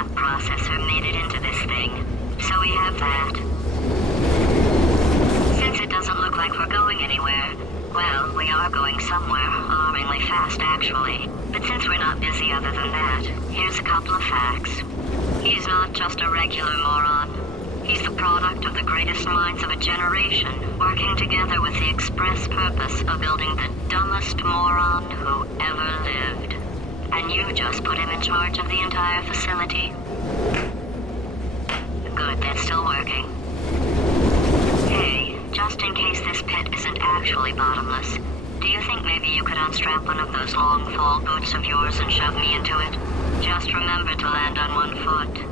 map processor made it into this thing, so we have that. Since it doesn't look like we're going anywhere, well, we are going somewhere, alarmingly fast actually. But since we're not busy other than that, here's a couple of facts. He's not just a regular moron. He's the product of the greatest minds of a generation, working together with the express purpose of building the dumbest moron who ever lived. And you just put him in charge of the entire facility. Good, that's still working. Hey, just in case this pit isn't actually bottomless, do you think maybe you could unstrap one of those long fall boots of yours and shove me into it? Just remember to land on one foot.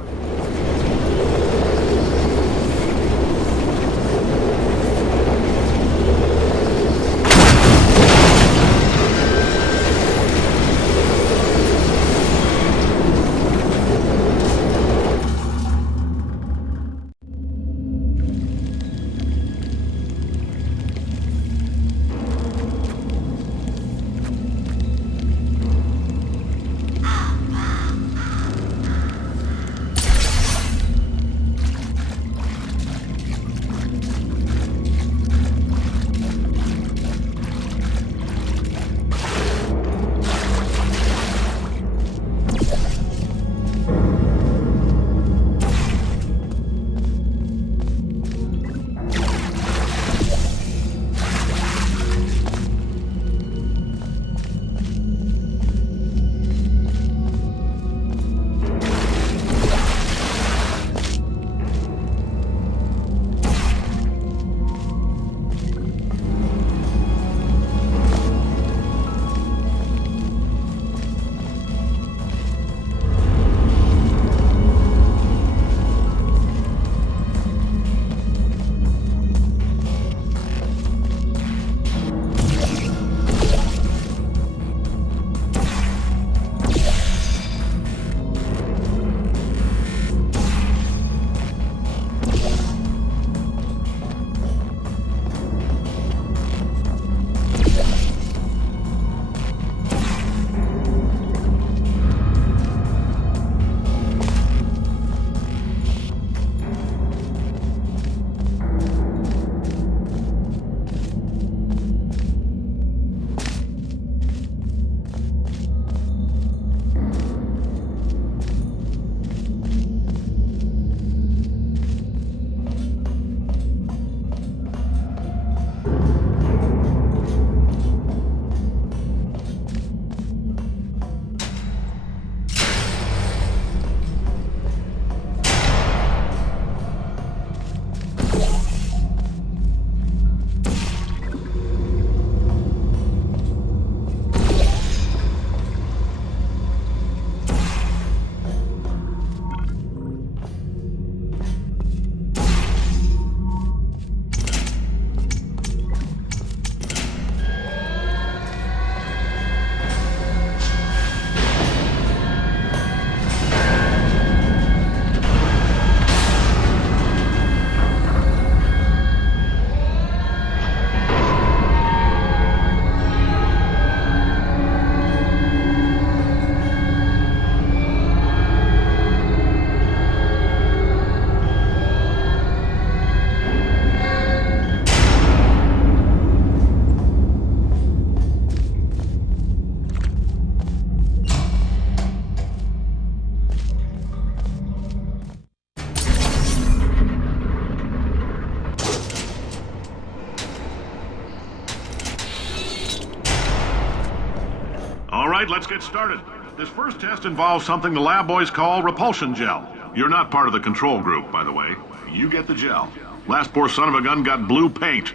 right, let's get started. This first test involves something the lab boys call repulsion gel. You're not part of the control group, by the way. You get the gel. Last poor son of a gun got blue paint.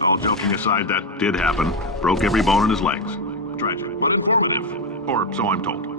All joking aside, that did happen. Broke every bone in his legs. Tragic, but informative. Or so I'm told.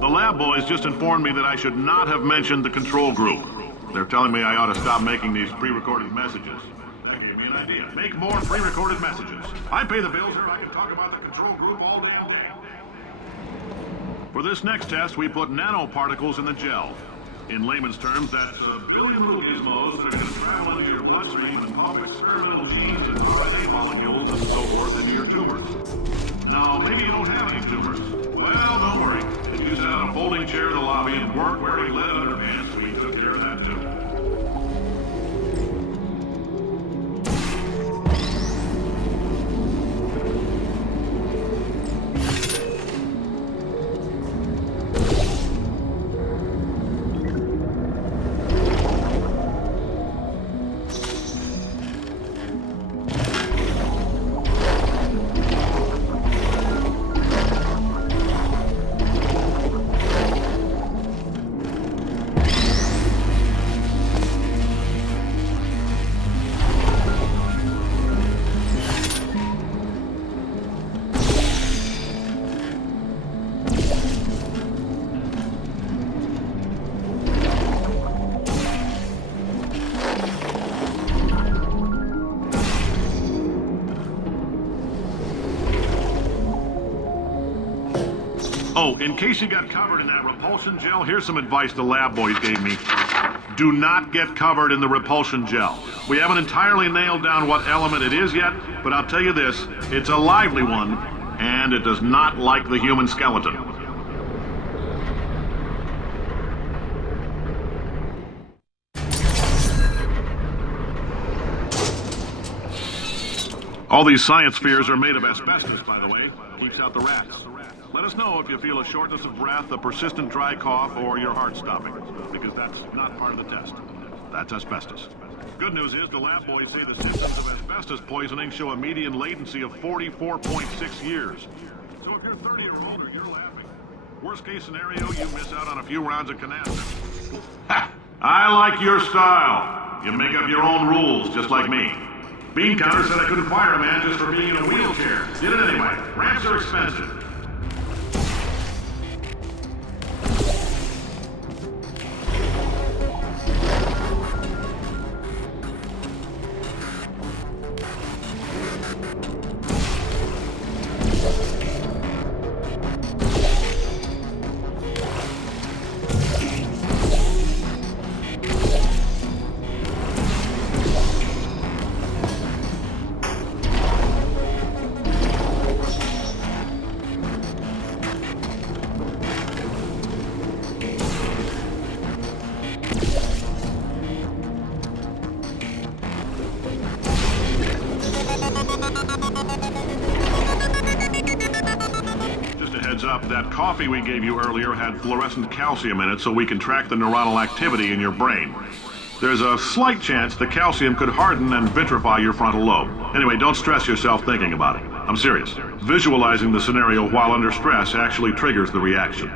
The lab boys just informed me that I should not have mentioned the control group. They're telling me I ought to stop making these pre-recorded messages. That gave me an idea. Make more pre-recorded messages. I pay the bills here, I can talk about the control group all damn day. For this next test, we put nanoparticles in the gel. In layman's terms, that's a billion little gizmos that are going to travel into your bloodstream and pump experimental genes and RNA molecules and so forth into your tumors. Now, maybe you don't have any tumors. Well, don't worry. If you sat on a folding chair in the lobby and weren't wearing lead underpants, we took care of that too. Oh, in case you got covered in that repulsion gel, here's some advice the lab boys gave me. Do not get covered in the repulsion gel. We haven't entirely nailed down what element it is yet, but I'll tell you this, it's a lively one, and it does not like the human skeleton. All these science spheres are made of asbestos, by the way. Keeps out the rats. Let us know if you feel a shortness of breath, a persistent dry cough, or your heart stopping, because that's not part of the test. That's asbestos. Good news is the lab boys say the symptoms of asbestos poisoning show a median latency of 44.6 years. So if you're 30 or older, you're laughing. Worst case scenario, you miss out on a few rounds of canasta. Ha! I like your style. You make up your own rules, just like me. Bean Counter said I couldn't fire a man just for being in a wheelchair. Did it anyway. Ramps are expensive. Up, that coffee we gave you earlier had fluorescent calcium in it so we can track the neuronal activity in your brain. There's a slight chance the calcium could harden and vitrify your frontal lobe. Anyway, don't stress yourself thinking about it. I'm serious. Visualizing the scenario while under stress actually triggers the reaction.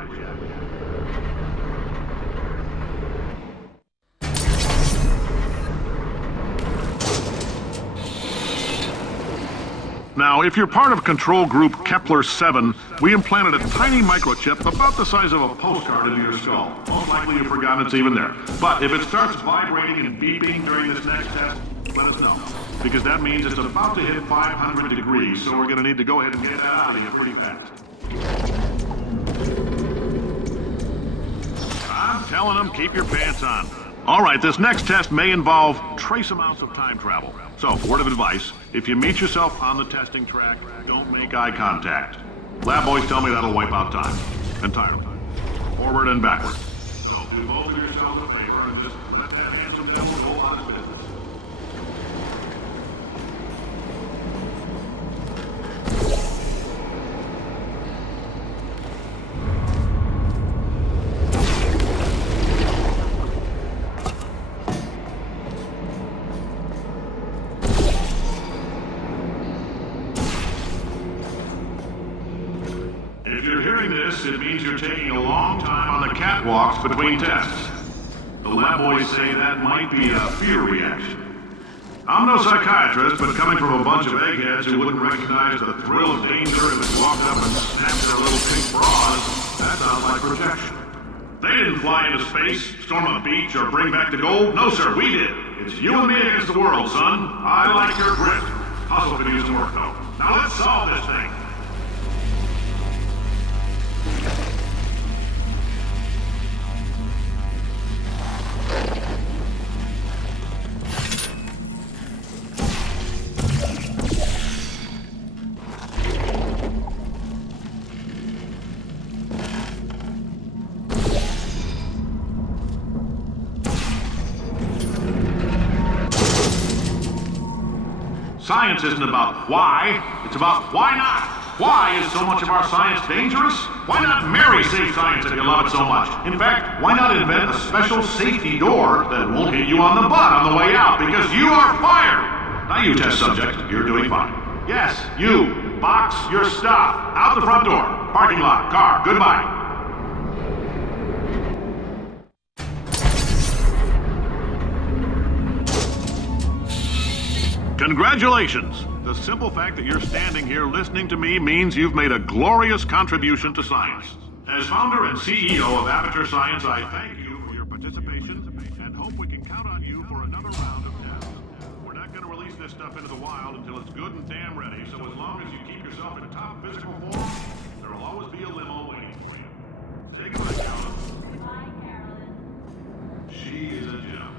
Now, if you're part of control group Kepler-7, we implanted a tiny microchip about the size of a postcard into your skull. Most likely you've forgotten it's even there. But if it starts vibrating and beeping during this next test, let us know. Because that means it's about to hit 500 degrees, so we're going to need to go ahead and get that out of you pretty fast. I'm telling them, keep your pants on. All right, this next test may involve trace amounts of time travel. So, word of advice, if you meet yourself on the testing track, don't make eye contact. Lab boys tell me that'll wipe out time. Entirely. Forward and backward. So, do both of yourselves a favor and just let that handsome devil go on his business. It means you're taking a long time on the catwalks between tests. The lab boys say that might be a fear reaction. I'm no psychiatrist, but coming from a bunch of eggheads who wouldn't recognize the thrill of danger if it walked up and snapped their little pink bras, that sounds like protection. They didn't fly into space, storm a beach, or bring back the gold. No, sir, we did. It's you and me against the world, son. I like your grit. Hustle could use some work, though. Now let's solve this thing. science isn't about why, it's about why not. Why is so much of our science dangerous? Why not marry safe science if you love it so much? In fact, why not invent a special safety door that won't hit you on the butt on the way out because you are fired? Now you test subject, you're doing fine. Yes, you. Box your stuff. Out the front door. Parking lot. Car. Goodbye. Congratulations! The simple fact that you're standing here listening to me means you've made a glorious contribution to science. As founder and CEO of Aperture Science, I thank you for your participation and hope we can count on you for another round of tests. We're not going to release this stuff into the wild until it's good and damn ready, so as long as you keep yourself in top physical form, there will always be a limo waiting for you. Say goodbye, Carolyn. Goodbye, Carolyn. She is a gem.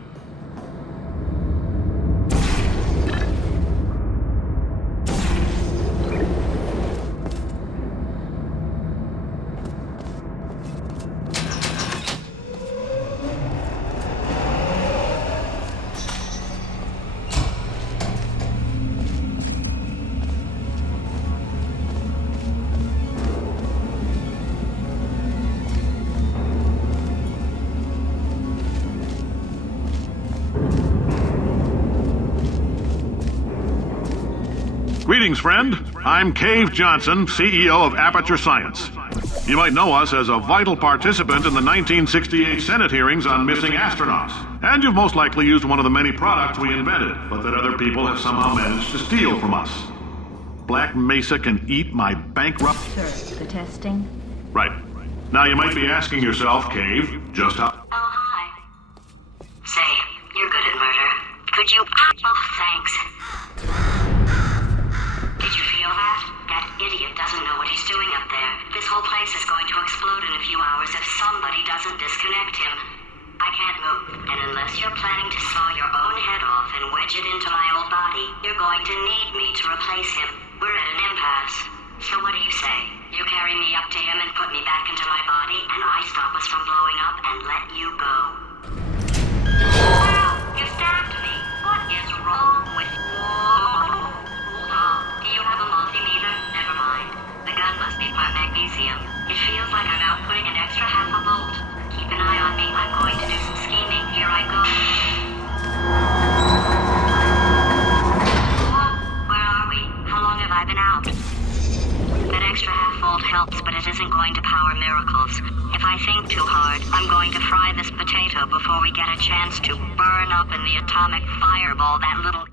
Greetings, friend. I'm Cave Johnson, CEO of Aperture Science. You might know us as a vital participant in the 1968 Senate hearings on missing astronauts. And you've most likely used one of the many products we invented, but that other people have somehow managed to steal from us. Black Mesa can eat my bankrupt... Sir, the testing? Right. Now you might be asking yourself, Cave, just how... Oh, hi. Say, you're good at murder. Could you... Oh, thanks. Did you feel that? That idiot doesn't know what he's doing up there. This whole place is going to explode in a few hours if somebody doesn't disconnect him. I can't move, and unless you're planning to saw your own head off and wedge it into my old body, you're going to need me to replace him. We're at an impasse. So what do you say? You carry me up to him and put me back into my body, and I stop us from blowing up and let you go. Wow, you stabbed me. What is wrong with you? Do you have a multimeter? Never mind. The gun must be part magnesium. It feels like I'm outputting an extra half a volt. Keep an eye on me. I'm going to do some scheming. Here I go. Whoa, where are we? How long have I been out? That extra half volt helps, but it isn't going to power miracles. If I think too hard, I'm going to fry this potato before we get a chance to burn up in the atomic fireball that little